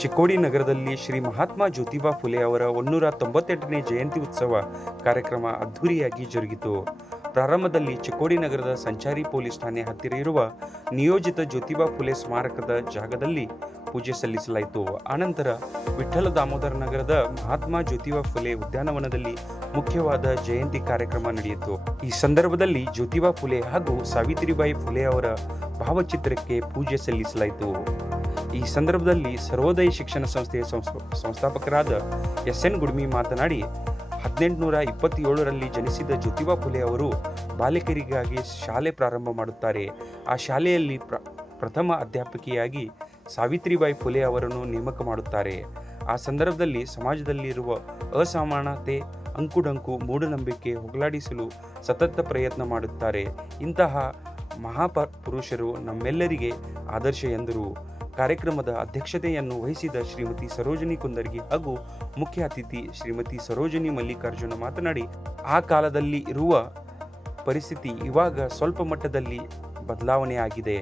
ಚಿಕ್ಕೋಡಿ ನಗರದಲ್ಲಿ ಶ್ರೀ ಮಹಾತ್ಮ ಜ್ಯೋತಿಬಾ ಫುಲೆ ಅವರ ಒನ್ನೂರ ತೊಂಬತ್ತೆಂಟನೇ ಜಯಂತಿ ಉತ್ಸವ ಕಾರ್ಯಕ್ರಮ ಅದ್ಧೂರಿಯಾಗಿ ಜರುಗಿತು. ಪ್ರಾರಂಭದಲ್ಲಿ ಚಿಕ್ಕೋಡಿ ನಗರದ ಸಂಚಾರಿ ಪೊಲೀಸ್ ಠಾಣೆ ಹತ್ತಿರ ಇರುವ ನಿಯೋಜಿತ ಜ್ಯೋತಿಬಾ ಫುಲೆ ಸ್ಮಾರಕದ ಜಾಗದಲ್ಲಿ ಪೂಜೆ ಸಲ್ಲಿಸಲಾಯಿತು. ಆನಂತರ ವಿಠ್ಠಲ ದಾಮೋದರ ನಗರದ ಮಹಾತ್ಮ ಜ್ಯೋತಿಬಾ ಫುಲೆ ಉದ್ಯಾನವನದಲ್ಲಿ ಮುಖ್ಯವಾದ ಜಯಂತಿ ಕಾರ್ಯಕ್ರಮ ನಡೆಯಿತು. ಈ ಸಂದರ್ಭದಲ್ಲಿ ಜ್ಯೋತಿಬಾ ಫುಲೆ ಹಾಗೂ ಸಾವಿತ್ರಿಬಾಯಿ ಫುಲೆ ಅವರ ಭಾವಚಿತ್ರಕ್ಕೆ ಪೂಜೆ ಸಲ್ಲಿಸಲಾಯಿತು. ಈ ಸಂದರ್ಭದಲ್ಲಿ ಸರ್ವೋದಯ ಶಿಕ್ಷಣ ಸಂಸ್ಥೆಯ ಸಂಸ್- ಸಂಸ್ಥಾಪಕರಾದ ಎಸ್ ಎನ್ ಗುಡ್ಮಿ ಮಾತನಾಡಿ, ಹದಿನೆಂಟುನೂರ ಇಪ್ಪತ್ತೇಳರಲ್ಲಿ ಜನಿಸಿದ ಜ್ಯೋತಿಬಾ ಫುಲೆ ಅವರು ಬಾಲಕರಿಗಾಗಿ ಶಾಲೆ ಪ್ರಾರಂಭ ಮಾಡುತ್ತಾರೆ. ಆ ಶಾಲೆಯಲ್ಲಿ ಪ್ರ, ಪ್ರಥಮ ಅಧ್ಯಾಪಕಿಯಾಗಿ ಸಾವಿತ್ರಿಬಾಯಿ ಫುಲೆ ಅವರನ್ನು ನೇಮಕ ಮಾಡುತ್ತಾರೆ. ಆ ಸಂದರ್ಭದಲ್ಲಿ ಸಮಾಜದಲ್ಲಿರುವ ಅಸಮಾನತೆ, ಅಂಕುಡಂಕು, ಮೂಢನಂಬಿಕೆ ಹೋಗಲಾಡಿಸಲು ಸತತ ಪ್ರಯತ್ನ ಮಾಡುತ್ತಾರೆ. ಇಂತಹ ಮಹಾಪ ಪುರುಷರು ನಮ್ಮೆಲ್ಲರಿಗೆ ಆದರ್ಶ ಎಂದರು. ಕಾರ್ಯಕ್ರಮದ ಅಧ್ಯಕ್ಷತೆಯನ್ನು ವಹಿಸಿದ ಶ್ರೀಮತಿ ಸರೋಜಿನಿ ಕುಂದರ್ಗಿ ಹಾಗೂ ಮುಖ್ಯ ಅತಿಥಿ ಶ್ರೀಮತಿ ಸರೋಜಿನಿ ಮಲ್ಲಿಕಾರ್ಜುನ ಮಾತನಾಡಿ, ಆ ಕಾಲದಲ್ಲಿ ಇರುವ ಪರಿಸ್ಥಿತಿ ಇವಾಗ ಸ್ವಲ್ಪ ಮಟ್ಟದಲ್ಲಿ ಬದಲಾವಣೆ ಆಗಿದೆ.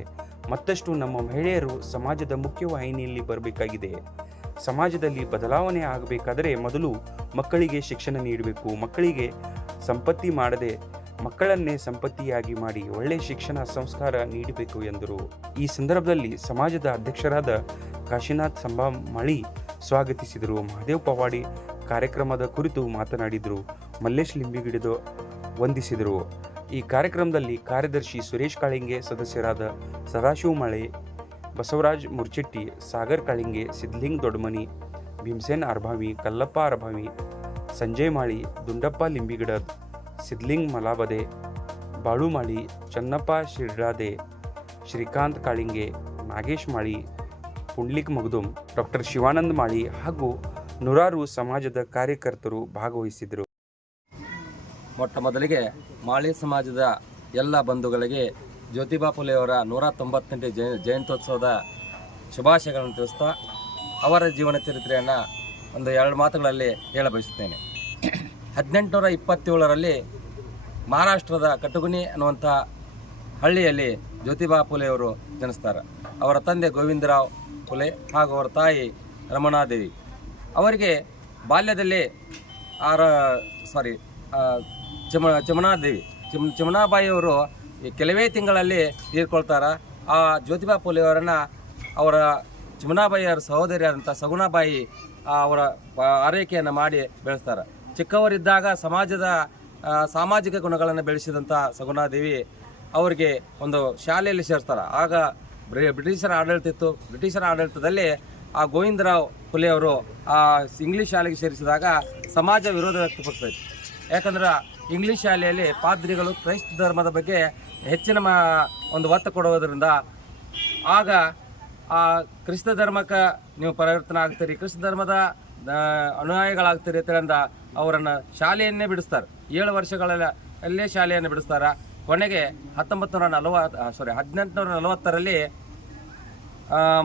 ಮತ್ತಷ್ಟು ನಮ್ಮ ಮಹಿಳೆಯರು ಸಮಾಜದ ಮುಖ್ಯವಾಹಿನಿಯಲ್ಲಿ ಬರಬೇಕಾಗಿದೆ. ಸಮಾಜದಲ್ಲಿ ಬದಲಾವಣೆ ಆಗಬೇಕಾದರೆ ಮೊದಲು ಮಕ್ಕಳಿಗೆ ಶಿಕ್ಷಣ ನೀಡಬೇಕು, ಮಕ್ಕಳಿಗೆ ಸಂಪತ್ತಿ ಮಾಡದೆ ಮಕ್ಕಳನ್ನೇ ಸಂಪತ್ತಿಯಾಗಿ ಮಾಡಿ ಒಳ್ಳೆ ಶಿಕ್ಷಣ ಸಂಸ್ಕಾರ ನೀಡಬೇಕು ಎಂದರು. ಈ ಸಂದರ್ಭದಲ್ಲಿ ಸಮಾಜದ ಅಧ್ಯಕ್ಷರಾದ ಕಾಶಿನಾಥ್ ಸಂಭಾಮಳಿ ಸ್ವಾಗತಿಸಿದರು. ಮಹದೇವ್ ಪವಾಡಿ ಕಾರ್ಯಕ್ರಮದ ಕುರಿತು ಮಾತನಾಡಿದರು. ಮಲ್ಲೇಶ್ ಲಿಂಬಿಗಿಡಿದು ವಂದಿಸಿದರು. ಈ ಕಾರ್ಯಕ್ರಮದಲ್ಲಿ ಕಾರ್ಯದರ್ಶಿ ಸುರೇಶ್ ಕಾಳಿಂಗೆ, ಸದಸ್ಯರಾದ ಸದಾಶಿವ ಮಳೆ, ಬಸವರಾಜ್ ಮುರ್ಚಿಟ್ಟಿ, ಸಾಗರ್ ಕಾಳಿಂಗೆ ಸಿದ್ಲಿಂಗ್ ದೊಡ್ಡಮನಿ, ಭೀಮಸೇನ್ ಅರ್ಭಾವಿ ಕಲ್ಲಪ್ಪ ಅರ್ಭಾವಿ ಸಂಜಯ್ ಮಾಳಿ, ದುಂಡಪ್ಪ ಲಿಂಬಿಗಿಡದ್ ಸಿದ್ಲಿಂಗ್ ಮಲಾಬದೆ, ಬಾಳುಮಾಳಿ, ಚನ್ನಪ್ಪ ಶಿರ್ಡಾದೆ ಶ್ರೀಕಾಂತ್ ಕಾಳಿಂಗೆ, ನಾಗೇಶ್ ಮಾಳಿ, ಪುಂಡ್ಲಿಕ್ ಮಗದುಮ್ ಡಾಕ್ಟರ್ ಶಿವಾನಂದ ಮಾಳಿ ಹಾಗೂ ನೂರಾರು ಸಮಾಜದ ಕಾರ್ಯಕರ್ತರು ಭಾಗವಹಿಸಿದರು ಮೊಟ್ಟ ಮೊದಲಿಗೆ ಮಾಳಿ ಸಮಾಜದ ಎಲ್ಲ ಬಂಧುಗಳಿಗೆ ಜ್ಯೋತಿಬಾ ಫುಲೆಯವರ ನೂರ ತೊಂಬತ್ತೆಂಟು ಜಯ ಜಯಂತ್ಯೋತ್ಸವದ ಶುಭಾಶಯಗಳನ್ನು ತಿಳಿಸ್ತಾ ಅವರ ಜೀವನ ಚರಿತ್ರೆಯನ್ನು ಒಂದು ಎರಡು ಮಾತುಗಳಲ್ಲಿ ಹೇಳ ಬಯಸುತ್ತೇನೆ ಹದಿನೆಂಟುನೂರ ಇಪ್ಪತ್ತೇಳರಲ್ಲಿ ಮಹಾರಾಷ್ಟ್ರದ ಕಟಗುನಿ ಅನ್ನುವಂಥ ಹಳ್ಳಿಯಲ್ಲಿ ಜ್ಯೋತಿಬಾ ಫುಲೆಯವರು ಜನಿಸ್ತಾರೆ. ಅವರ ತಂದೆ ಗೋವಿಂದರಾವ್ ಫುಲೆ ಹಾಗೂ ಅವರ ತಾಯಿ ರಮಣಾದೇವಿ. ಅವರಿಗೆ ಬಾಲ್ಯದಲ್ಲಿ ಆರ ಸಾರಿ ಚಮ ಚಮನಾದೇವಿ ಚಿಮ್ ಚಮನಾಬಾಯಿಯವರು ಕೆಲವೇ ತಿಂಗಳಲ್ಲಿ ತೀರ್ಕೊಳ್ತಾರೆ. ಆ ಜ್ಯೋತಿಬಾ ಫುಲೆಯವರನ್ನು ಅವರ ಚಮನಾಬಾಯಿಯವರ ಸಹೋದರಿಯಾದಂಥ ಸಗುಣಾಬಾಯಿ ಅವರ ಆರೈಕೆಯನ್ನು ಮಾಡಿ ಬೆಳೆಸ್ತಾರೆ. ಚಿಕ್ಕವರಿದ್ದಾಗ ಸಮಾಜದ ಸಾಮಾಜಿಕ ಗುಣಗಳನ್ನು ಬೆಳೆಸಿದಂಥ ಸಗುಣಾದೇವಿ ಅವರಿಗೆ ಒಂದು ಶಾಲೆಯಲ್ಲಿ ಸೇರ್ತಾರೆ ಆಗ ಬ್ರಿ- ಬ್ರಿಟಿಷರ ಆಡಳಿತ ಇತ್ತು ಬ್ರಿಟಿಷರ ಆಡಳಿತದಲ್ಲಿ ಆ ಗೋವಿಂದರಾವ್ ಫುಲೆ ಅವರು ಆ ಇಂಗ್ಲೀಷ್ ಶಾಲೆಗೆ ಸೇರಿಸಿದಾಗ ಸಮಾಜ ವಿರೋಧ ವ್ಯಕ್ತಪಡಿಸ್ತಾಯಿತ್ತು. ಯಾಕಂದ್ರೆ ಇಂಗ್ಲೀಷ್ ಶಾಲೆಯಲ್ಲಿ ಪಾದ್ರಿಗಳು ಕ್ರೈಸ್ತ ಧರ್ಮದ ಬಗ್ಗೆ ಹೆಚ್ಚಿನ ಒಂದು ಒತ್ತು ಕೊಡುವುದರಿಂದ ಆಗ ಆ ಕ್ರಿಸ್ತ ಧರ್ಮಕ್ಕೆ ನೀವು ಪರಿವರ್ತನೆ ಆಗ್ತೀರಿ, ಕ್ರಿಸ್ತ ಧರ್ಮದ ಅನುಯಾಯಿಗಳಾಗ್ತೀರಿ ಅಂತೇಳಿಂದ ಅವರನ್ನು ಶಾಲೆಯನ್ನೇ ಬಿಡಿಸ್ತಾರೆ. ಏಳು ವರ್ಷಗಳ ಅಲ್ಲೇ ಶಾಲೆಯನ್ನು ಬಿಡಿಸ್ತಾರೆ. ಕೊನೆಗೆ ಹತ್ತೊಂಬತ್ತು ನೂರ ನಲವತ್ತು ಸಾರಿ ಹದಿನೆಂಟುನೂರ ನಲವತ್ತರಲ್ಲಿ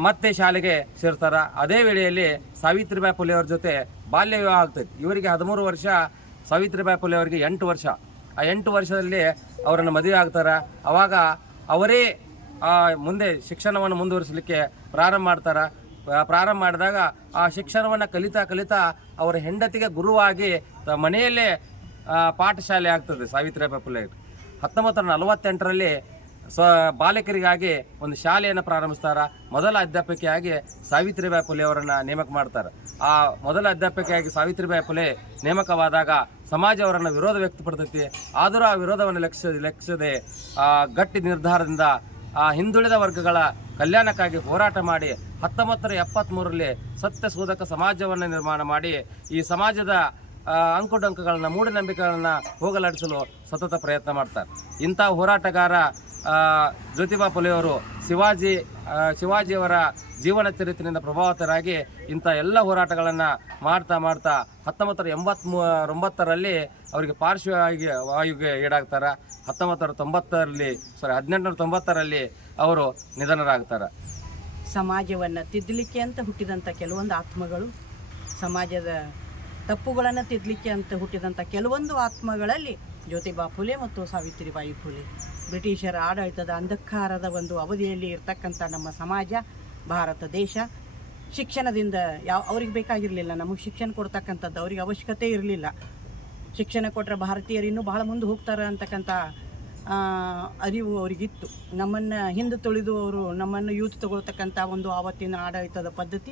ಮತ್ತೆ ಶಾಲೆಗೆ ಸೇರ್ತಾರ. ಅದೇ ವೇಳೆಯಲ್ಲಿ ಸಾವಿತ್ರಿಬಾಯಿ ಫುಲೆ ಅವ್ರ ಜೊತೆ ಬಾಲ್ಯ ವಿವಾಹ ಆಗ್ತೈತಿ. ಇವರಿಗೆ ಹದಿಮೂರು ವರ್ಷ, ಸಾವಿತ್ರಿಬಾಯಿ ಫುಲೆ ಅವರಿಗೆ ಎಂಟು ವರ್ಷ. ಆ ಎಂಟು ವರ್ಷದಲ್ಲಿ ಅವರನ್ನು ಮದುವೆ ಆಗ್ತಾರೆ. ಅವಾಗ ಅವರೇ ಮುಂದೆ ಶಿಕ್ಷಣವನ್ನು ಮುಂದುವರಿಸಲಿಕ್ಕೆ ಪ್ರಾರಂಭ ಮಾಡ್ತಾರೆ. ಪ್ರಾರಂಭ ಮಾಡಿದಾಗ ಆ ಶಿಕ್ಷಣವನ್ನು ಕಲಿತಾ ಕಲಿತಾ ಅವರ ಹೆಂಡತಿಗೆ ಗುರುವಾಗಿ ಮನೆಯಲ್ಲೇ ಪಾಠಶಾಲೆ ಆಗ್ತದೆ ಸಾವಿತ್ರಿಬಾಯಿ ಫುಲೆ ಹತ್ತೊಂಬತ್ತು ನೂರ ನಲವತ್ತೆಂಟರಲ್ಲಿ ಸ್ವ, ಬಾಲಕರಿಗಾಗಿ ಒಂದು ಶಾಲೆಯನ್ನು ಪ್ರಾರಂಭಿಸ್ತಾರೆ. ಮೊದಲ ಅಧ್ಯಾಪಕಿಯಾಗಿ ಸಾವಿತ್ರಿಬಾಯಿ ಫುಲೆ ಅವರನ್ನು ನೇಮಕ ಮಾಡ್ತಾರೆ. ಆ ಮೊದಲ ಅಧ್ಯಾಪಕಿಯಾಗಿ ಸಾವಿತ್ರಿಬಾಯಿ ಫುಲೆ ನೇಮಕವಾದಾಗ ಸಮಾಜ ಅವರನ್ನು ವಿರೋಧ ವ್ಯಕ್ತಪಡ್ತೈತಿ ಆದರೂ ಆ ವಿರೋಧವನ್ನು ಲಕ್ಷ ಲಕ್ಷದೆ ಆ, ಗಟ್ಟಿ ನಿರ್ಧಾರದಿಂದ ಆ ಹಿಂದುಳಿದ ವರ್ಗಗಳ ಕಲ್ಯಾಣಕ್ಕಾಗಿ ಹೋರಾಟ ಮಾಡಿ ಹತ್ತೊಂಬತ್ತರ ಎಪ್ಪತ್ತ್ಮೂರರಲ್ಲಿ ಸತ್ಯ ಸೋಧಕ ಸಮಾಜವನ್ನು ನಿರ್ಮಾಣ ಮಾಡಿ ಈ ಸಮಾಜದ ಅಂಕುಡೊಂಕುಗಳನ್ನ, ಮೂಢನಂಬಿಕೆಗಳನ್ನು ಹೋಗಲಾಡಿಸಲು ಸತತ ಪ್ರಯತ್ನ ಮಾಡ್ತಾರೆ. ಇಂಥ ಹೋರಾಟಗಾರ ಜ್ಯೋತಿಬಾ ಫುಲೆಯವರು ಶಿವಾಜಿ ಶಿವಾಜಿಯವರ ಜೀವನ ಚರಿತ್ರೆಯಿಂದ ಪ್ರಭಾವಿತರಾಗಿ ಇಂಥ ಎಲ್ಲ ಹೋರಾಟಗಳನ್ನು ಮಾಡ್ತಾ ಮಾಡ್ತಾ ಹತ್ತೊಂಬತ್ತರ ಎಂಬತ್ಮೂ ಒಂಬತ್ತರಲ್ಲಿ ಅವರಿಗೆ ಪಾರ್ಶ್ವವಾಗಿ ವಾಯುಗೆ ಈಡಾಗ್ತಾರೆ. ಹತ್ತೊಂಬತ್ತರ ತೊಂಬತ್ತರಲ್ಲಿ ಸಾರಿ ಹದಿನೆಂಟುನೂರ ತೊಂಬತ್ತರಲ್ಲಿ ಅವರು ನಿಧನರಾಗ್ತಾರೆ. ಸಮಾಜವನ್ನು ತಿದ್ದಲಿಕ್ಕೆ ಅಂತ ಹುಟ್ಟಿದಂಥ ಕೆಲವೊಂದು ಆತ್ಮಗಳು ಸಮಾಜದ ತಪ್ಪುಗಳನ್ನು ತಿದ್ದಲಿಕ್ಕೆ ಅಂತ ಹುಟ್ಟಿದಂಥ ಕೆಲವೊಂದು ಆತ್ಮಗಳಲ್ಲಿ ಜ್ಯೋತಿಬಾ ಫುಲೆ ಮತ್ತು ಸಾವಿತ್ರಿಬಾಯಿ ಫುಲೆ. ಬ್ರಿಟಿಷರ ಆಡಳಿತದ ಅಂಧಕಾರದ ಒಂದು ಅವಧಿಯಲ್ಲಿ ಇರ್ತಕ್ಕಂಥ ನಮ್ಮ ಸಮಾಜ, ಭಾರತ ದೇಶ, ಶಿಕ್ಷಣದಿಂದ ಯಾವ, ಅವ್ರಿಗೆ ಬೇಕಾಗಿರಲಿಲ್ಲ. ನಮಗೆ ಶಿಕ್ಷಣ ಕೊಡ್ತಕ್ಕಂಥದ್ದು ಅವ್ರಿಗೆ ಅವಶ್ಯಕತೆ ಇರಲಿಲ್ಲ. ಶಿಕ್ಷಣ ಕೊಟ್ಟರೆ ಭಾರತೀಯರು ಇನ್ನೂ ಬಹಳ ಮುಂದೆ ಹೋಗ್ತಾರೆ ಅಂತಕ್ಕಂಥ ಅರಿವು ಅವರಿಗಿತ್ತು. ನಮ್ಮನ್ನು ಹಿಂದೆ ತುಳಿದು ಅವರು ನಮ್ಮನ್ನು ಯೂತ್ ತಗೊಳ್ತಕ್ಕಂಥ ಒಂದು ಆವತ್ತಿನ ಆಡಳಿತದ ಪದ್ಧತಿ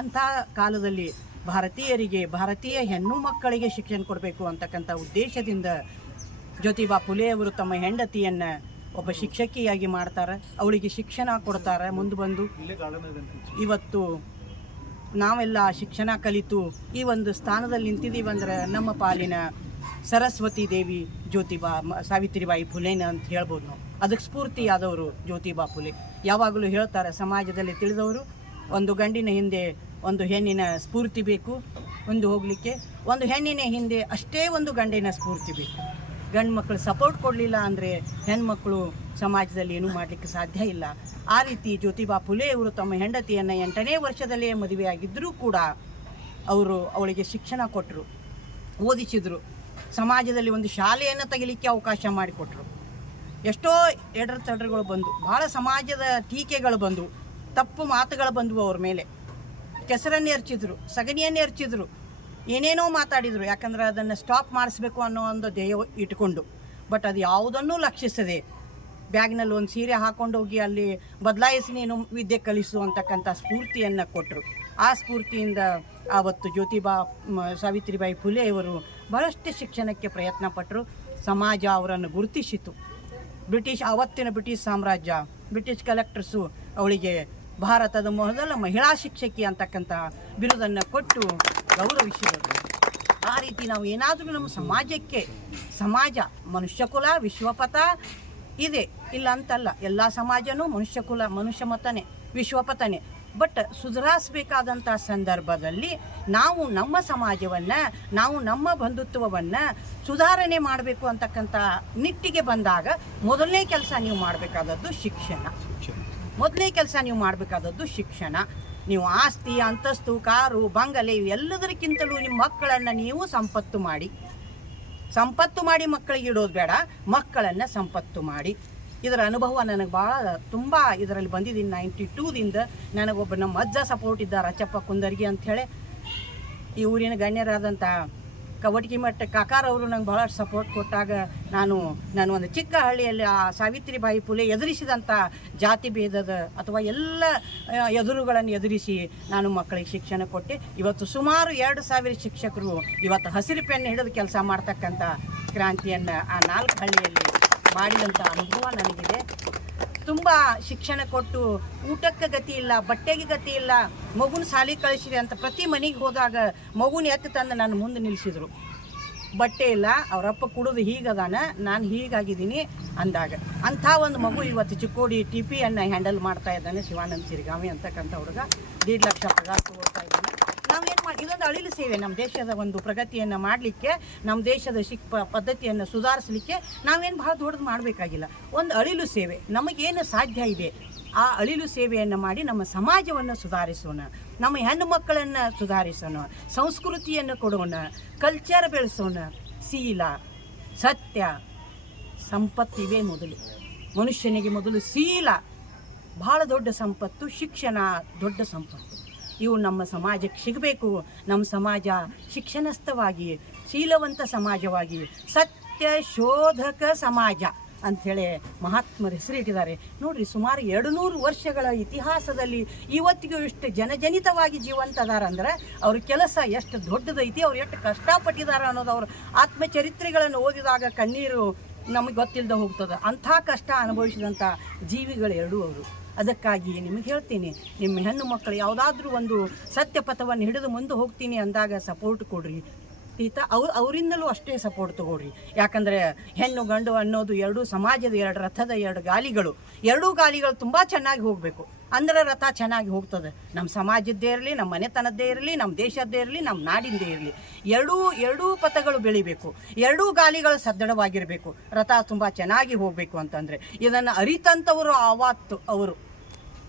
ಅಂಥ ಕಾಲದಲ್ಲಿ ಭಾರತೀಯರಿಗೆ, ಭಾರತೀಯ ಹೆಣ್ಣು ಮಕ್ಕಳಿಗೆ ಶಿಕ್ಷಣ ಕೊಡಬೇಕು ಅಂತಕ್ಕಂಥ ಉದ್ದೇಶದಿಂದ ಜ್ಯೋತಿಬಾ ಫುಲೆ ಅವರು ತಮ್ಮ ಹೆಂಡತಿಯನ್ನು ಒಬ್ಬ ಶಿಕ್ಷಕಿಯಾಗಿ ಮಾಡ್ತಾರೆ. ಅವಳಿಗೆ ಶಿಕ್ಷಣ ಕೊಡ್ತಾರೆ ಮುಂದೆ ಬಂದು. ಇವತ್ತು ನಾವೆಲ್ಲ ಶಿಕ್ಷಣ ಕಲಿತು ಈ ಒಂದು ಸ್ಥಾನದಲ್ಲಿ ನಿಂತಿದ್ದೀವಿ ಅಂದ್ರೆ ನಮ್ಮ ಪಾಲಿನ ಸರಸ್ವತಿ ದೇವಿ ಜ್ಯೋತಿಬಾ ಸಾವಿತ್ರಿಬಾಯಿ ಫುಲೆನ ಅಂತ ಹೇಳ್ಬೋದು ನಾವು. ಅದಕ್ಕೆ ಸ್ಫೂರ್ತಿಯಾದವರು ಜ್ಯೋತಿಬಾ ಫುಲೆ. ಯಾವಾಗಲೂ ಹೇಳ್ತಾರೆ, ಸಮಾಜದಲ್ಲಿ ತಿಳಿದವರು, ಒಂದು ಗಂಡಿನ ಹಿಂದೆ ಒಂದು ಹೆಣ್ಣಿನ ಸ್ಫೂರ್ತಿ ಬೇಕು, ಒಂದು ಹೋಗಲಿಕ್ಕೆ. ಒಂದು ಹೆಣ್ಣಿನ ಹಿಂದೆ ಅಷ್ಟೇ ಒಂದು ಗಂಡಿನ ಸ್ಫೂರ್ತಿ ಬೇಕು. ಗಂಡು ಮಕ್ಕಳು ಸಪೋರ್ಟ್ ಕೊಡಲಿಲ್ಲ ಅಂದರೆ ಹೆಣ್ಮಕ್ಕಳು ಸಮಾಜದಲ್ಲಿ ಏನೂ ಮಾಡಲಿಕ್ಕೆ ಸಾಧ್ಯ ಇಲ್ಲ. ಆ ರೀತಿ ಜ್ಯೋತಿಬಾ ಫುಲೆ ಅವರು ತಮ್ಮ ಹೆಂಡತಿಯನ್ನು ಎಂಟನೇ ವರ್ಷದಲ್ಲೇ ಮದುವೆಯಾಗಿದ್ದರೂ ಕೂಡ ಅವರು ಅವಳಿಗೆ ಶಿಕ್ಷಣ ಕೊಟ್ಟರು ಓದಿಸಿದರು. ಸಮಾಜದಲ್ಲಿ ಒಂದು ಶಾಲೆಯನ್ನು ತೆಗಿಲಿಕ್ಕೆ ಅವಕಾಶ ಮಾಡಿಕೊಟ್ರು. ಎಷ್ಟೋ ಎಡರ್ ತಡರುಗಳು ಬಂದು ಭಾಳ ಸಮಾಜದ ಟೀಕೆಗಳು ಬಂದು, ತಪ್ಪು ಮಾತುಗಳು ಬಂದವು ಅವ್ರ ಮೇಲೆ. ಕೆಸರನ್ನು ಎರಚಿದ್ರು ಸಗಣಿಯನ್ನು ಎರಚಿದ್ರು ಏನೇನೋ ಮಾತಾಡಿದರು, ಯಾಕಂದ್ರೆ ಅದನ್ನು ಸ್ಟಾಪ್ ಮಾಡಿಸ್ಬೇಕು ಅನ್ನೋ ಒಂದು ಧ್ಯೇಯ ಇಟ್ಕೊಂಡು. ಬಟ್ ಅದು ಯಾವುದನ್ನೂ ಲಕ್ಷಿಸದೆ, ಬ್ಯಾಗ್ನಲ್ಲಿ ಒಂದು ಸೀರೆ ಹಾಕೊಂಡು ಹೋಗಿ ಅಲ್ಲಿ ಬದಲಾಯಿಸಿ ನೀನು ವಿದ್ಯೆ ಕಲಿಸು ಅಂತಕ್ಕಂಥ ಸ್ಫೂರ್ತಿಯನ್ನು ಕೊಟ್ಟರು ಆ ಸ್ಫೂರ್ತಿಯಿಂದ ಆವತ್ತು ಜ್ಯೋತಿಬಾ ಸಾವಿತ್ರಿಬಾಯಿ ಫುಲೆ ಇವರು ಬಹಳಷ್ಟು ಶಿಕ್ಷಣಕ್ಕೆ ಪ್ರಯತ್ನ ಪಟ್ಟರು ಸಮಾಜ ಅವರನ್ನು ಗುರುತಿಸಿತು. ಬ್ರಿಟಿಷ್, ಆವತ್ತಿನ ಬ್ರಿಟಿಷ್ ಸಾಮ್ರಾಜ್ಯ, ಬ್ರಿಟಿಷ್ ಕಲೆಕ್ಟರ್ಸು ಅವಳಿಗೆ ಭಾರತದ ಮೊದಲ ಮಹಿಳಾ ಶಿಕ್ಷಕಿ ಅಂತಕ್ಕಂಥ ಬಿರುದನ್ನು ಕೊಟ್ಟು ಗೌರವಿಸಿದರು. ಆ ರೀತಿ ನಾವು ಏನಾದರೂ ನಮ್ಮ ಸಮಾಜಕ್ಕೆ, ಸಮಾಜ, ಮನುಷ್ಯಕುಲ, ವಿಶ್ವಪಥ ಇದೆ. ಇಲ್ಲ ಅಂತಲ್ಲ, ಎಲ್ಲ ಸಮಾಜನೂ ಮನುಷ್ಯಕುಲ, ಮನುಷ್ಯ ಮತನೇ, ವಿಶ್ವಪಥನೇ. ಬಟ್ ಸುಧಾರಿಸಬೇಕಾದಂಥ ಸಂದರ್ಭದಲ್ಲಿ ನಾವು ನಮ್ಮ ಸಮಾಜವನ್ನು, ನಾವು ನಮ್ಮ ಬಂಧುತ್ವವನ್ನು ಸುಧಾರಣೆ ಮಾಡಬೇಕು ಅಂತಕ್ಕಂಥ ನಿಟ್ಟಿಗೆ ಬಂದಾಗ ಮೊದಲನೇ ಕೆಲಸ ನೀವು ಮಾಡಬೇಕಾದದ್ದು ಶಿಕ್ಷಣ. ಮೊದಲನೇ ಕೆಲಸ ನೀವು ಮಾಡಬೇಕಾದದ್ದು ಶಿಕ್ಷಣ. ನೀವು ಆಸ್ತಿ, ಅಂತಸ್ತು, ಕಾರು, ಬಂಗಲೆ ಇವೆಲ್ಲದರಕ್ಕಿಂತಲೂ ನಿಮ್ಮ ಮಕ್ಕಳನ್ನು ನೀವು ಸಂಪತ್ತು ಮಾಡಿ. ಸಂಪತ್ತು ಮಾಡಿ ಮಕ್ಕಳಿಗೆ ಇಡೋದು ಬೇಡ, ಮಕ್ಕಳನ್ನು ಸಂಪತ್ತು ಮಾಡಿ. ಇದರ ಅನುಭವ ನನಗೆ ಭಾಳ ತುಂಬ ಇದರಲ್ಲಿ ಬಂದಿದ್ದೀನಿ. ನೈಂಟಿ ಟೂದಿಂದ ನನಗೊಬ್ಬ ನಮ್ಮ ಅಜ್ಜ ಸಪೋರ್ಟ್ ಇದ್ದ ರಚಪ್ಪ ಕುಂದರ್ಗಿ ಅಂಥೇಳಿ. ಈ ಊರಿನ ಗಣ್ಯರಾದಂಥ ಕವಟಗಿ ಮಠ ಕಾಕಾರ ಅವರು ನಂಗೆ ಭಾಳ ಸಪೋರ್ಟ್ ಕೊಟ್ಟಾಗ ನಾನು ನಾನು ಒಂದು ಚಿಕ್ಕ ಹಳ್ಳಿಯಲ್ಲಿ ಆ ಸಾವಿತ್ರಿಬಾಯಿ ಪುಲೆ ಎದುರಿಸಿದಂಥ ಜಾತಿ ಭೇದದ ಅಥವಾ ಎಲ್ಲ ಎದುರುಗಳನ್ನು ಎದುರಿಸಿ ನಾನು ಮಕ್ಕಳಿಗೆ ಶಿಕ್ಷಣ ಕೊಟ್ಟೆ ಇವತ್ತು ಸುಮಾರು ಎರಡು ಸಾವಿರ ಶಿಕ್ಷಕರು ಇವತ್ತು ಹಸಿರು ಪೆನ್ನು ಹಿಡಿದು ಕೆಲಸ ಮಾಡ್ತಕ್ಕಂಥ ಕ್ರಾಂತಿಯನ್ನು ಆ ನಾಲ್ಕು ಹಳ್ಳಿಯಲ್ಲಿ ಮಾಡಿದಂಥ ಅನುಭವ ನನಗಿದೆ. ತುಂಬ ಶಿಕ್ಷಣ ಕೊಟ್ಟು ಊಟಕ್ಕೆ ಗತಿ ಇಲ್ಲ, ಬಟ್ಟೆಗೆ ಗತಿ ಇಲ್ಲ, ಮಗುನ ಸಾಲಿ ಕಳಿಸಿರಿ ಅಂತ ಪ್ರತಿ ಮನೆಗೆ ಹೋದಾಗ ಮಗುನ ಎತ್ತು ತಂದು ನನ್ನ ಮುಂದೆ ನಿಲ್ಲಿಸಿದ್ರು ಬಟ್ಟೆ ಇಲ್ಲ, ಅವರಪ್ಪ ಕುಡಿದು ಹೀಗದಾನ, ನಾನು ಹೀಗಾಗಿದ್ದೀನಿ ಅಂದಾಗ. ಅಂಥ ಒಂದು ಮಗು ಇವತ್ತು ಚಿಕ್ಕೋಡಿ ಟಿ ಪಿಯನ್ನು ಹ್ಯಾಂಡಲ್ ಮಾಡ್ತಾ ಇದ್ದಾನೆ ಶಿವಾನಂದ ಸಿರಿಗಾಮಿ ಅಂತಕ್ಕಂಥ ಹುಡುಗ. ದೀಡ್ ಲಕ್ಷ ಪಗಾರ ನಾವೇನು ಮಾಡಿ, ಇದೊಂದು ಅಳಿಲು ಸೇವೆ. ನಮ್ಮ ದೇಶದ ಒಂದು ಪ್ರಗತಿಯನ್ನು ಮಾಡಲಿಕ್ಕೆ ನಮ್ಮ ದೇಶದ ಶಿಕ್ ಪದ್ಧತಿಯನ್ನು ಸುಧಾರಿಸಲಿಕ್ಕೆ ನಾವೇನು ಭಾಳ ದೊಡ್ಡದು ಮಾಡಬೇಕಾಗಿಲ್ಲ. ಒಂದು ಅಳಿಲು ಸೇವೆ. ನಮಗೇನು ಸಾಧ್ಯ ಇದೆ? ಆ ಅಳಿಲು ಸೇವೆಯನ್ನು ಮಾಡಿ ನಮ್ಮ ಸಮಾಜವನ್ನು ಸುಧಾರಿಸೋಣ. ನಮ್ಮ ಹೆಣ್ಣು ಮಕ್ಕಳನ್ನು ಸುಧಾರಿಸೋಣ. ಸಂಸ್ಕೃತಿಯನ್ನು ಕೊಡೋಣ. ಕಲ್ಚರ್ ಬೆಳೆಸೋಣ. ಶೀಲ, ಸತ್ಯ ಸಂಪತ್ತಿವೆ ಮೊದಲು. ಮನುಷ್ಯನಿಗೆ ಮೊದಲು ಶೀಲ. ಬಹಳ ದೊಡ್ಡ ಸಂಪತ್ತು, ಶಿಕ್ಷಣ ದೊಡ್ಡ ಸಂಪತ್ತು. ಇವು ನಮ್ಮ ಸಮಾಜಕ್ಕೆ ಸಿಗಬೇಕು. ನಮ್ಮ ಸಮಾಜ ಶಿಕ್ಷಣಸ್ಥವಾಗಿ, ಶೀಲವಂತ ಸಮಾಜವಾಗಿ, ಸತ್ಯ ಶೋಧಕ ಸಮಾಜ ಅಂಥೇಳಿ ಮಹಾತ್ಮರ ಹೆಸರಿಟ್ಟಿದ್ದಾರೆ. ನೋಡ್ರಿ, ಸುಮಾರು ಎರಡು ನೂರು ವರ್ಷಗಳ ಇತಿಹಾಸದಲ್ಲಿ ಇವತ್ತಿಗೂ ಇಷ್ಟು ಜನಜನಿತವಾಗಿ ಜೀವಂತ ಅದಾರ ಅಂದ್ರೆ ಅವ್ರ ಕೆಲಸ ಎಷ್ಟು ದೊಡ್ಡದೈತಿ, ಅವ್ರು ಎಷ್ಟು ಕಷ್ಟಪಟ್ಟಿದ್ದಾರೆ ಅನ್ನೋದು ಅವ್ರ ಆತ್ಮಚರಿತ್ರೆಗಳನ್ನು ಓದಿದಾಗ ಕಣ್ಣೀರು ನಮಗೆ ಗೊತ್ತಿಲ್ಲದೆ ಹೋಗ್ತದೆ. ಅಂಥ ಕಷ್ಟ ಅನುಭವಿಸಿದಂಥ ಜೀವಿಗಳು ಎರಡೂ ಅವರು. ಅದಕ್ಕಾಗಿ ನಿಮಗೆ ಹೇಳ್ತೀನಿ, ನಿಮ್ಮ ಹೆಣ್ಣು ಮಕ್ಕಳು ಯಾವುದಾದ್ರೂ ಒಂದು ಸತ್ಯ ಪಥವನ್ನು ಹಿಡಿದು ಮುಂದೆ ಹೋಗ್ತೀನಿ ಅಂದಾಗ ಸಪೋರ್ಟ್ ಕೊಡ್ರಿ. ಈತ ಅವ್ರು ಅವರಿಂದಲೂ ಅಷ್ಟೇ ಸಪೋರ್ಟ್ ತಗೊಳ್ರಿ. ಯಾಕಂದರೆ ಹೆಣ್ಣು ಗಂಡು ಅನ್ನೋದು ಎರಡೂ ಸಮಾಜದ ಎರಡು ರಥದ ಎರಡು ಗಾಲಿಗಳು. ಎರಡೂ ಗಾಲಿಗಳು ತುಂಬ ಚೆನ್ನಾಗಿ ಹೋಗಬೇಕು. ಅಂದ್ರೆ ರಥ ಚೆನ್ನಾಗಿ ಹೋಗ್ತದೆ. ನಮ್ಮ ಸಮಾಜದ್ದೇ ಇರಲಿ ನಮ್ಮ ಮನೆತನದ್ದೇ ಇರಲಿ ನಮ್ಮ ದೇಶದ್ದೇ ಇರಲಿ ನಮ್ಮ ನಾಡಿಂದೇ ಇರಲಿ. ಎರಡೂ ಎರಡೂ ಪಥಗಳು ಬೆಳಿಬೇಕು. ಎರಡೂ ಗಾಲಿಗಳು ಸದೃಢವಾಗಿರಬೇಕು ರಥ ತುಂಬ ಚೆನ್ನಾಗಿ ಹೋಗಬೇಕು ಅಂತಂದರೆ. ಇದನ್ನು ಅರಿತಂಥವರು ಆವಾತ್ತು ಅವರು.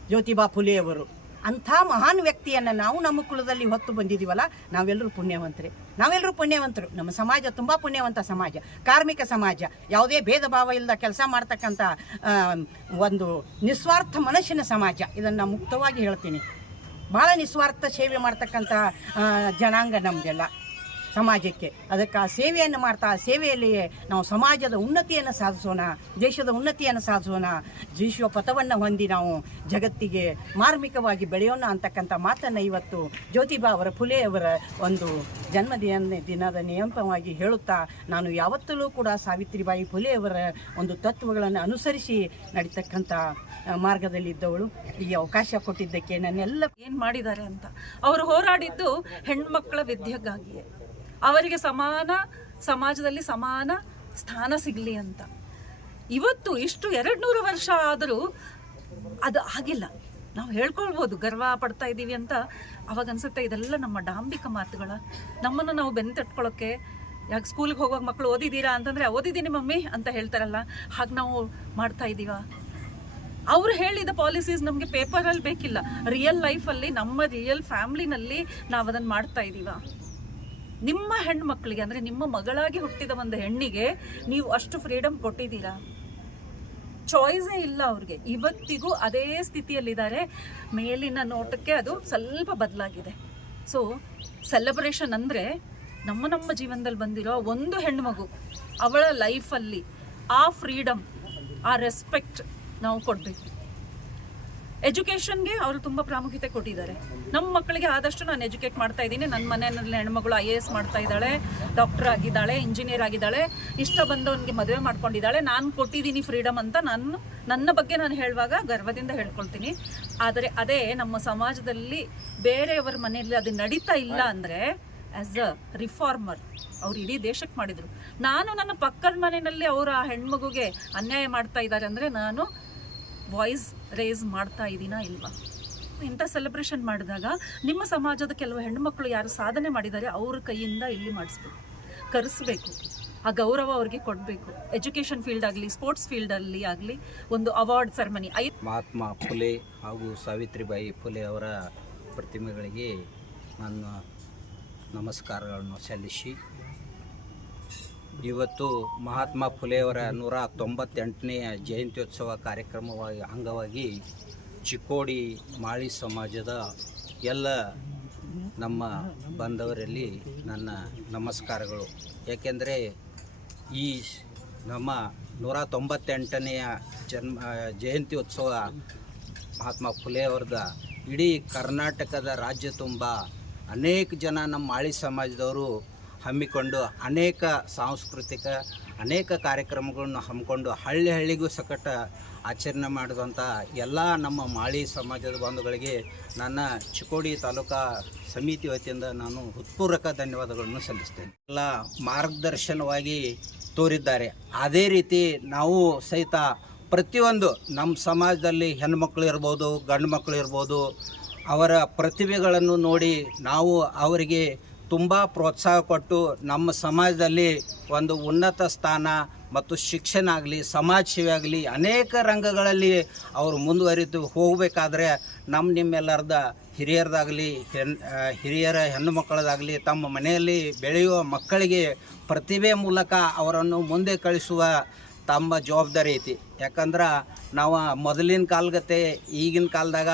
ಜ್ಯೋತಿಬಾ ಫುಲೆ ಅವರು. ಅಂಥ ಮಹಾನ್ ವ್ಯಕ್ತಿಯನ್ನು ನಾವು ನಮ್ಮ ಕುಲದಲ್ಲಿ ಹೊತ್ತು ಬಂದಿದ್ದೀವಲ್ಲ ನಾವೆಲ್ಲರೂ ಪುಣ್ಯವಂತರೇ. ನಾವೆಲ್ಲರೂ ಪುಣ್ಯವಂತರು. ನಮ್ಮ ಸಮಾಜ ತುಂಬ ಪುಣ್ಯವಂತ ಸಮಾಜ. ಕಾರ್ಮಿಕ ಸಮಾಜ, ಯಾವುದೇ ಭೇದ ಭಾವ ಇಲ್ಲದ ಕೆಲಸ ಮಾಡ್ತಕ್ಕಂಥ ಒಂದು ನಿಸ್ವಾರ್ಥ ಮನಸ್ಸಿನ ಸಮಾಜ. ಇದನ್ನು ಮುಕ್ತವಾಗಿ ಹೇಳ್ತೀನಿ. ಭಾಳ ನಿಸ್ವಾರ್ಥ ಸೇವೆ ಮಾಡ್ತಕ್ಕಂಥ ಜನಾಂಗ ನಮ್ಮದೆಲ್ಲ ಸಮಾಜಕ್ಕೆ. ಅದಕ್ಕೆ ಆ ಸೇವೆಯನ್ನು ಮಾಡ್ತಾ ಆ ಸೇವೆಯಲ್ಲಿಯೇ ನಾವು ಸಮಾಜದ ಉನ್ನತಿಯನ್ನು ಸಾಧಿಸೋಣ, ದೇಶದ ಉನ್ನತಿಯನ್ನು ಸಾಧಿಸೋಣ. ವಿಶ್ವ ಪಥವನ್ನು ಹೊಂದಿ ನಾವು ಜಗತ್ತಿಗೆ ಮಾರ್ಮಿಕವಾಗಿ ಬೆಳೆಯೋಣ ಅಂತಕ್ಕಂಥ ಮಾತನ್ನು ಇವತ್ತು ಜ್ಯೋತಿಬಾ ಅವರ ಫುಲೆ ಅವರ ಒಂದು ಜನ್ಮದಿನ ದಿನದ ನಿಯಮವಾಗಿ ಹೇಳುತ್ತಾ ನಾನು ಯಾವತ್ತಲೂ ಕೂಡ ಸಾವಿತ್ರಿಬಾಯಿ ಫುಲೆ ಅವರ ಒಂದು ತತ್ವಗಳನ್ನು ಅನುಸರಿಸಿ ನಡೀತಕ್ಕಂಥ ಮಾರ್ಗದಲ್ಲಿದ್ದವಳು ಈ ಅವಕಾಶ ಕೊಟ್ಟಿದ್ದಕ್ಕೆ ನನ್ನೆಲ್ಲ ಏನು ಮಾಡಿದ್ದಾರೆ ಅಂತ. ಅವರು ಹೋರಾಡಿದ್ದು ಹೆಣ್ಮಕ್ಳ ವಿದ್ಯೆಗಾಗಿಯೇ. ಅವರಿಗೆ ಸಮಾನ, ಸಮಾಜದಲ್ಲಿ ಸಮಾನ ಸ್ಥಾನ ಸಿಗಲಿ ಅಂತ. ಇವತ್ತು ಇಷ್ಟು ಎರಡು ನೂರು ವರ್ಷ ಆದರೂ ಅದು ಆಗಿಲ್ಲ. ನಾವು ಹೇಳ್ಕೊಳ್ಬೋದು, ಗರ್ವ ಪಡ್ತಾ ಇದ್ದೀವಿ ಅಂತ ಅವಾಗ ಅನ್ಸುತ್ತೆ, ಇದೆಲ್ಲ ನಮ್ಮ ಡಾಂಬಿಕ ಮಾತುಗಳ. ನಮ್ಮನ್ನು ನಾವು ಬೆನ್ನು ತಟ್ಕೊಳ್ಳೋಕ್ಕೆ ಯಾಕೆ ಸ್ಕೂಲ್ಗೆ ಹೋಗುವಾಗ ಮಕ್ಕಳು ಓದಿದ್ದೀರಾ ಅಂತಂದರೆ, ಓದಿದ್ದೀನಿ ಮಮ್ಮಿ ಅಂತ ಹೇಳ್ತಾರಲ್ಲ, ಹಾಗೆ ನಾವು ಮಾಡ್ತಾ ಇದ್ದೀವ? ಅವರು ಹೇಳಿದ ಪಾಲಿಸೀಸ್ ನಮಗೆ ಪೇಪರಲ್ಲಿ ಬೇಕಿಲ್ಲ. ರಿಯಲ್ ಲೈಫಲ್ಲಿ, ನಮ್ಮ ರಿಯಲ್ ಫ್ಯಾಮ್ಲಿನಲ್ಲಿ ನಾವು ಅದನ್ನು ಮಾಡ್ತಾ ಇದ್ದೀವ? ನಿಮ್ಮ ಹೆಣ್ಮಕ್ಳಿಗೆ ಅಂದರೆ ನಿಮ್ಮ ಮಗಳಾಗಿ ಹುಟ್ಟಿದ ಒಂದು ಹೆಣ್ಣಿಗೆ ನೀವು ಅಷ್ಟು ಫ್ರೀಡಮ್ ಕೊಟ್ಟಿದ್ದೀರಾ? ಚಾಯ್ಸೇ ಇಲ್ಲ ಅವ್ರಿಗೆ. ಇವತ್ತಿಗೂ ಅದೇ ಸ್ಥಿತಿಯಲ್ಲಿದ್ದಾರೆ. ಮೇಲಿನ ನೋಟಕ್ಕೆ ಅದು ಸ್ವಲ್ಪ ಬದಲಾಗಿದೆ. ಸೊ ಸೆಲೆಬ್ರೇಷನ್ ಅಂದರೆ ನಮ್ಮ ನಮ್ಮ ಜೀವನದಲ್ಲಿ ಬಂದಿರೋ ಒಂದು ಹೆಣ್ಮಗು, ಅವಳ ಲೈಫಲ್ಲಿ ಆ ಫ್ರೀಡಮ್ ಆ ರೆಸ್ಪೆಕ್ಟ್ ನಾವು ಕೊಡಬೇಕು. ಎಜುಕೇಷನ್ಗೆ ಅವರು ತುಂಬ ಪ್ರಾಮುಖ್ಯತೆ ಕೊಟ್ಟಿದ್ದಾರೆ. ನಮ್ಮ ಮಕ್ಕಳಿಗೆ ಆದಷ್ಟು ನಾನು ಎಜುಕೇಟ್ ಮಾಡ್ತಾ ಇದ್ದೀನಿ. ನನ್ನ ಮನೆಯಲ್ಲಿ ಹೆಣ್ಮಗಳು ಐ ಎ ಎಸ್ ಮಾಡ್ತಾ ಇದ್ದಾಳೆ ಡಾಕ್ಟರ್ ಆಗಿದ್ದಾಳೆ ಇಂಜಿನಿಯರ್ ಆಗಿದ್ದಾಳೆ ಇಷ್ಟ ಬಂದವನಿಗೆ ಮದುವೆ ಮಾಡ್ಕೊಂಡಿದ್ದಾಳೆ. ನಾನು ಕೊಟ್ಟಿದ್ದೀನಿ ಫ್ರೀಡಮ್ ಅಂತ ನಾನು ನನ್ನ ಬಗ್ಗೆ ನಾನು ಹೇಳುವಾಗ ಗರ್ವದಿಂದ ಹೇಳ್ಕೊಳ್ತೀನಿ. ಆದರೆ ಅದೇ ನಮ್ಮ ಸಮಾಜದಲ್ಲಿ ಬೇರೆಯವರ ಮನೆಯಲ್ಲಿ ಅದು ನಡೀತಾ ಇಲ್ಲ ಅಂದರೆ ಆ್ಯಸ್ ಅ ರಿಫಾರ್ಮರ್ ಅವ್ರು ಇಡೀ ದೇಶಕ್ಕೆ ಮಾಡಿದರು. ನಾನು ನನ್ನ ಪಕ್ಕದ ಮನೆಯಲ್ಲಿ ಅವರ ಹೆಣ್ಮಗುಗೆ ಅನ್ಯಾಯ ಮಾಡ್ತಾ ಇದ್ದಾರೆ ಅಂದರೆ ನಾನು ವಾಯ್ಸ್ ರೇಸ್ ಮಾಡ್ತಾ ಇದ್ದೀನಾ ಇಲ್ವಾ? ಇಂಥ ಸೆಲೆಬ್ರೇಷನ್ ಮಾಡಿದಾಗ ನಿಮ್ಮ ಸಮಾಜದ ಕೆಲವು ಹೆಣ್ಣುಮಕ್ಕಳು ಯಾರು ಸಾಧನೆ ಮಾಡಿದ್ದಾರೆ ಅವ್ರ ಕೈಯಿಂದ ಇಲ್ಲಿ ಮಾಡಿಸ್ಬೇಕು. ಕರೆಸ್ಬೇಕು. ಆ ಗೌರವ ಅವ್ರಿಗೆ ಕೊಡಬೇಕು. ಎಜುಕೇಷನ್ ಫೀಲ್ಡ್ ಆಗಲಿ ಸ್ಪೋರ್ಟ್ಸ್ ಫೀಲ್ಡಲ್ಲಿ ಆಗಲಿ ಒಂದು ಅವಾರ್ಡ್ ಸೆರೆಮನಿ ಐ ಮಹಾತ್ಮ ಫುಲೆ ಹಾಗೂ ಸಾವಿತ್ರಿಬಾಯಿ ಫುಲೆ ಅವರ ಪ್ರತಿಮೆಗಳಿಗೆ ನನ್ನ ನಮಸ್ಕಾರಗಳನ್ನು ಸಲ್ಲಿಸಿ ಇವತ್ತು ಮಹಾತ್ಮ ಫುಲೆಯವರ ನೂರ ತೊಂಬತ್ತೆಂಟನೆಯ ಜಯಂತ್ಯೋತ್ಸವ ಕಾರ್ಯಕ್ರಮವಾಗಿ ಅಂಗವಾಗಿ ಚಿಕ್ಕೋಡಿ ಮಾಳಿ ಸಮಾಜದ ಎಲ್ಲ ನಮ್ಮ ಬಂದವರಲ್ಲಿ ನನ್ನ ನಮಸ್ಕಾರಗಳು. ಏಕೆಂದರೆ ಈ ನಮ್ಮ ನೂರ ತೊಂಬತ್ತೆಂಟನೆಯ ಜನ್ಮ ಜಯಂತಿ ಉತ್ಸವ ಮಹಾತ್ಮ ಫುಲೆಯವ್ರದ ಇಡೀ ಕರ್ನಾಟಕದ ರಾಜ್ಯ ತುಂಬ. ಅನೇಕ ಜನ ನಮ್ಮ ಮಾಳಿ ಸಮಾಜದವರು ಹಮ್ಮಿಕೊಂಡು ಅನೇಕ ಸಾಂಸ್ಕೃತಿಕ, ಅನೇಕ ಕಾರ್ಯಕ್ರಮಗಳನ್ನು ಹಮ್ಮಿಕೊಂಡು ಹಳ್ಳಿ ಹಳ್ಳಿಗೂ ಸಕಟ ಆಚರಣೆ ಮಾಡಿದಂಥ ಎಲ್ಲ ನಮ್ಮ ಮಾಳಿ ಸಮಾಜದ ಬಂಧುಗಳಿಗೆ ನನ್ನ ಚಿಕ್ಕೋಡಿ ತಾಲೂಕಾ ಸಮಿತಿ ವತಿಯಿಂದ ನಾನು ಹೃತ್ಪೂರ್ವಕ ಧನ್ಯವಾದಗಳನ್ನು ಸಲ್ಲಿಸ್ತೇನೆ. ಎಲ್ಲ ಮಾರ್ಗದರ್ಶನವಾಗಿ ತೋರಿದ್ದಾರೆ. ಅದೇ ರೀತಿ ನಾವು ಸಹಿತ ಪ್ರತಿಯೊಂದು ನಮ್ಮ ಸಮಾಜದಲ್ಲಿ ಹೆಣ್ಮಕ್ಳು ಇರ್ಬೋದು ಗಂಡು ಮಕ್ಕಳು ಇರ್ಬೋದು, ಅವರ ಪ್ರತಿಭೆಗಳನ್ನು ನೋಡಿ ನಾವು ಅವರಿಗೆ ತುಂಬ ಪ್ರೋತ್ಸಾಹ ಕೊಟ್ಟು ನಮ್ಮ ಸಮಾಜದಲ್ಲಿ ಒಂದು ಉನ್ನತ ಸ್ಥಾನ ಮತ್ತು ಶಿಕ್ಷಣ ಆಗಲಿ, ಸಮಾಜ ಸೇವೆ ಆಗಲಿ ಅನೇಕ ರಂಗಗಳಲ್ಲಿ ಅವರು ಮುಂದುವರಿದು ಹೋಗಬೇಕಾದ್ರೆ ನಮ್ಮ ನಿಮ್ಮೆಲ್ಲರದ ಹಿರಿಯರದಾಗಲಿ, ಹೆಣ್ ಹಿರಿಯರ ಹೆಣ್ಣು ಮಕ್ಕಳದಾಗಲಿ, ತಮ್ಮ ಮನೆಯಲ್ಲಿ ಬೆಳೆಯುವ ಮಕ್ಕಳಿಗೆ ಪ್ರತಿಭೆ ಮೂಲಕ ಅವರನ್ನು ಮುಂದೆ ಕಳಿಸುವ ತಮ್ಮ ಜವಾಬ್ದಾರಿ ಐತಿ. ಯಾಕಂದ್ರೆ ನಾವು ಮೊದಲಿನ ಕಾಲಗತೆ ಈಗಿನ ಕಾಲದಾಗ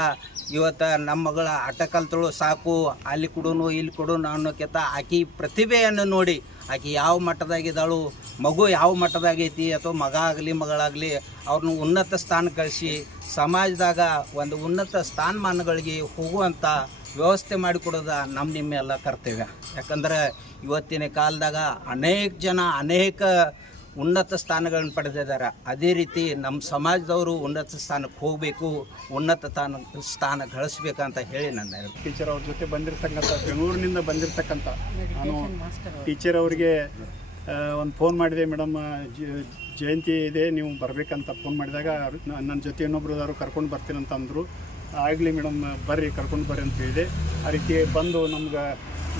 ಇವತ್ತು ನಮ್ಮ ಮಗಳ ಆಟ ಕಲ್ತಳು ಸಾಕು, ಅಲ್ಲಿ ಕೊಡೋನು, ಇಲ್ಲಿ ಕೊಡೋನು ಅನ್ನೋಕ್ಕಿಂತ ಆಕೆ ಪ್ರತಿಭೆಯನ್ನು ನೋಡಿ, ಆಕೆ ಯಾವ ಮಟ್ಟದಾಗಿದ್ದಾಳು, ಮಗು ಯಾವ ಮಟ್ಟದಾಗೈತಿ, ಅಥವಾ ಮಗ ಆಗಲಿ, ಮಗಳಾಗಲಿ, ಅವ್ರನ್ನ ಉನ್ನತ ಸ್ಥಾನ ಕಳಿಸಿ, ಸಮಾಜದಾಗ ಒಂದು ಉನ್ನತ ಸ್ಥಾನಮಾನಗಳಿಗೆ ಹೋಗುವಂಥ ವ್ಯವಸ್ಥೆ ಮಾಡಿಕೊಡೋದು ನಮ್ಮ ನಿಮ್ಮೆಲ್ಲ ಕರ್ತವ್ಯ. ಯಾಕಂದ್ರೆ ಇವತ್ತಿನ ಕಾಲದಾಗ ಅನೇಕ ಜನ, ಅನೇಕ ಉನ್ನತ ಸ್ಥಾನಗಳನ್ನು ಪಡೆದಿದ್ದಾರೆ. ಅದೇ ರೀತಿ ನಮ್ಮ ಸಮಾಜದವರು ಉನ್ನತ ಸ್ಥಾನಕ್ಕೆ ಹೋಗಬೇಕು ಉನ್ನತ ಸ್ಥಾನ ಸ್ಥಾನ ಗಳಿಸ್ಬೇಕಂತ ಹೇಳಿ ನನ್ನ ಟೀಚರ್ ಅವ್ರ ಜೊತೆ ಬಂದಿರತಕ್ಕಂಥ ಬೆಂಗಳೂರಿನಿಂದ ಬಂದಿರತಕ್ಕಂಥ ನಾನು ಟೀಚರ್ ಅವರಿಗೆ ಒಂದು ಫೋನ್ ಮಾಡಿದೆ ಮೇಡಮ್ ಜಯಂತಿ ಇದೆ ನೀವು ಬರಬೇಕಂತ ಫೋನ್ ಮಾಡಿದಾಗ ನನ್ನ ಜೊತೆ ಇನ್ನೊಬ್ರು ಯಾರು ಕರ್ಕೊಂಡು ಬರ್ತೀನಿ ಅಂತ ಅಂದರು. ಆಗಲಿ ಮೇಡಮ್, ಬರ್ರಿ, ಕರ್ಕೊಂಡು ಬರ್ರಿ ಅಂತ ಹೇಳಿದೆ. ಆ ರೀತಿ ಬಂದು ನಮ್ಗೆ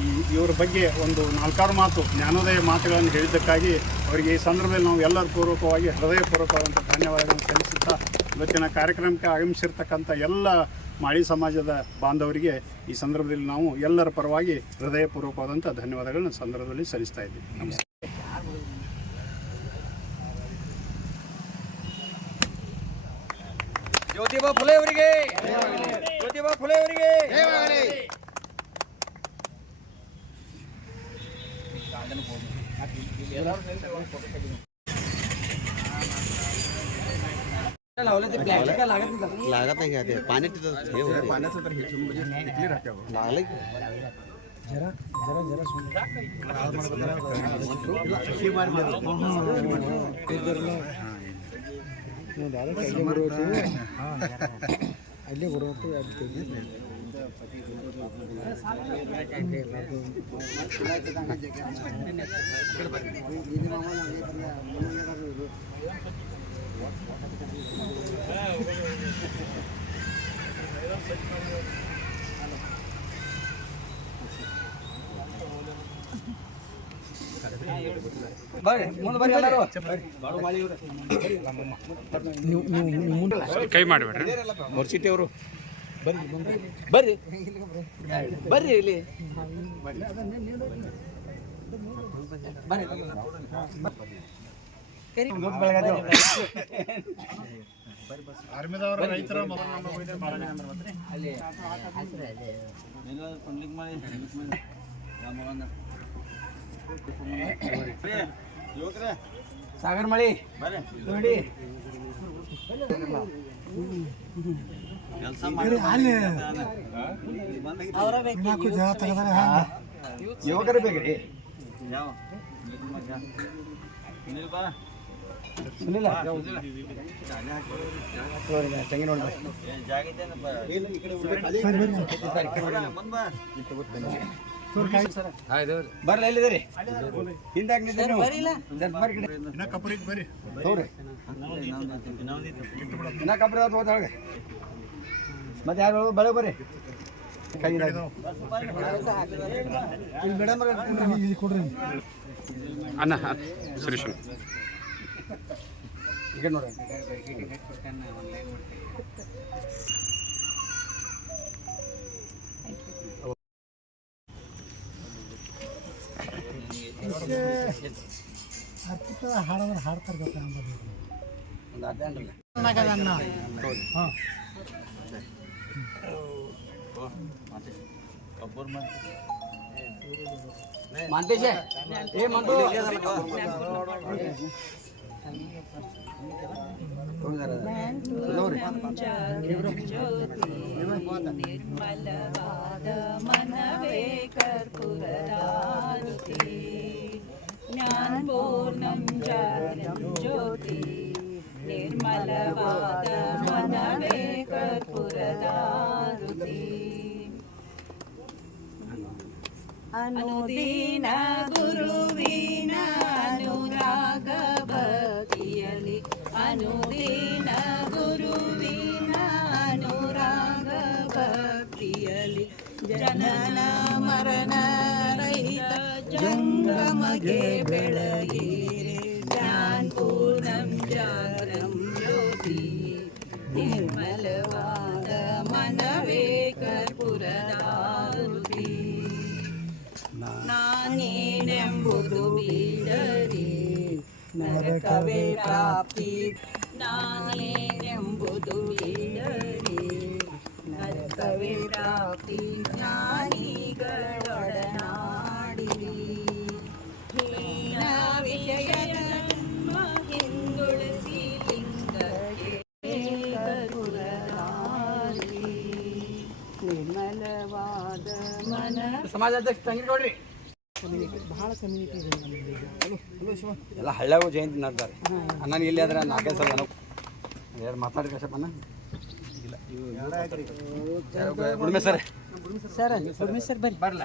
ಈ ಇವ್ರ ಬಗ್ಗೆ ಒಂದು ನಾಲ್ಕಾರು ಮಾತು, ಜ್ಞಾನೋದಯ ಮಾತುಗಳನ್ನು ಹೇಳಿದ್ದಕ್ಕಾಗಿ ಅವರಿಗೆ ಈ ಸಂದರ್ಭದಲ್ಲಿ ನಾವು ಎಲ್ಲರ ಪೂರ್ವಕವಾಗಿ ಹೃದಯಪೂರ್ವಕವಾದಂಥ ಧನ್ಯವಾದಗಳನ್ನು ಸಲ್ಲಿಸುತ್ತಾ, ಇವತ್ತಿನ ಕಾರ್ಯಕ್ರಮಕ್ಕೆ ಆಗಮಿಸಿರ್ತಕ್ಕಂಥ ಎಲ್ಲ ಮಾಳಿ ಸಮಾಜದ ಬಾಂಧವರಿಗೆ ಈ ಸಂದರ್ಭದಲ್ಲಿ ನಾವು ಎಲ್ಲರ ಪರವಾಗಿ ಹೃದಯಪೂರ್ವಕವಾದಂಥ ಧನ್ಯವಾದಗಳನ್ನು ಸಂದರ್ಭದಲ್ಲಿ ಸಲ್ಲಿಸ್ತಾ ಇದ್ದೀವಿ. ನಮಸ್ಕಾರ. ಜ್ಯೋತಿಬಾ ಫುಲೆ ಅವರಿಗೆ ಜ್ಯೋತಿಬಾ ಫುಲೆ ಅವರಿಗೆ लागत नाही का ते पाण्यात तिथं हे होते. लागलंय की? ಬರ್ರಿ ಮುಂದೆ ಬರ್ರಿ ಎಲ್ಲರೂ ಅವರು ಬರ್ರಿ ಬರ್ರಿ ಇಲ್ಲಿ ಆರ್ಮಿದವ್ರ ರೈತರ ಮೊದಲು ನಮ್ಮ ಮಾಡಿ ಬರ್ರಿ ಜನ ಮಾಡಿ ಮತ್ತೆ. ಸಾಗರ್ ಮಳಿ. ನೋಡಿ. ಯುವಕರು ಬೇಕ್ರಿ ಸುನಿಲ ತೆಂಗಿನ ನೋಡಿ ಬರ್ಲ ಎಲ್ಲಿದ್ದೀರಿ? ಹಿಂದಾಗಿ. ಇನ್ನ ಕಪರಿಗೆ ಬರ್ರಿ. ಹೌದ್ರಿ. ಇನ್ನ ಅದು ಹೋದಾಗ ಮತ್ತೆ ಯಾರು ಬೆಳಗ್ಗೆ ಬರ್ರಿ ಕೈ ಅನ್ನ ಸುರೇಶ್ ಈಗ ನೋಡ್ರಿ ಒಂದು ಅರ್ಧ ಗಂಟೆ ಮಾಂತೇಶ ಏ ಮಂಟು ನಿರ್ಮಲವಾದ ಮನವೇ ಕರ್ಪೂರದಾರುತಿ ज्ञान पूर्णं ज्योति निर्मलवाद मनवे कर्पुरदारुति अनुदीन गुरुवीना ನರಕವೇ ಪ್ರಾಪ್ತಿ ಜ್ಞಾನಿಗಳೊಡನಾಡಿರಿ. ಹೀನ ವಿಷಯದ ಜನ್ಮ ಹಿಂದುಳಿಸಿ ಲಿಂಗಕ್ಕೆ ಕರುಣಾರಿ ನಿರ್ಮಲವಾದ ಮನ ಸಮಾಜಾಧ್ಯಕ್ಷ ತಂಗಿ ನೋಡ್ರಿ. ಎಲ್ಲ ಹಳ್ಳ್ಯಾಗೂ ಜಯಂತಿ ನಡೆದಾರೆ. ಅಣ್ಣನ ಇಲ್ಲಿ ಆದ್ರೆ ನಾಲ್ಕೈದು ಸಲ ನಾನು ಯಾರು ಮಾತಾಡಿ ಸರ್. ಸರ್. ಬರ್ರಿ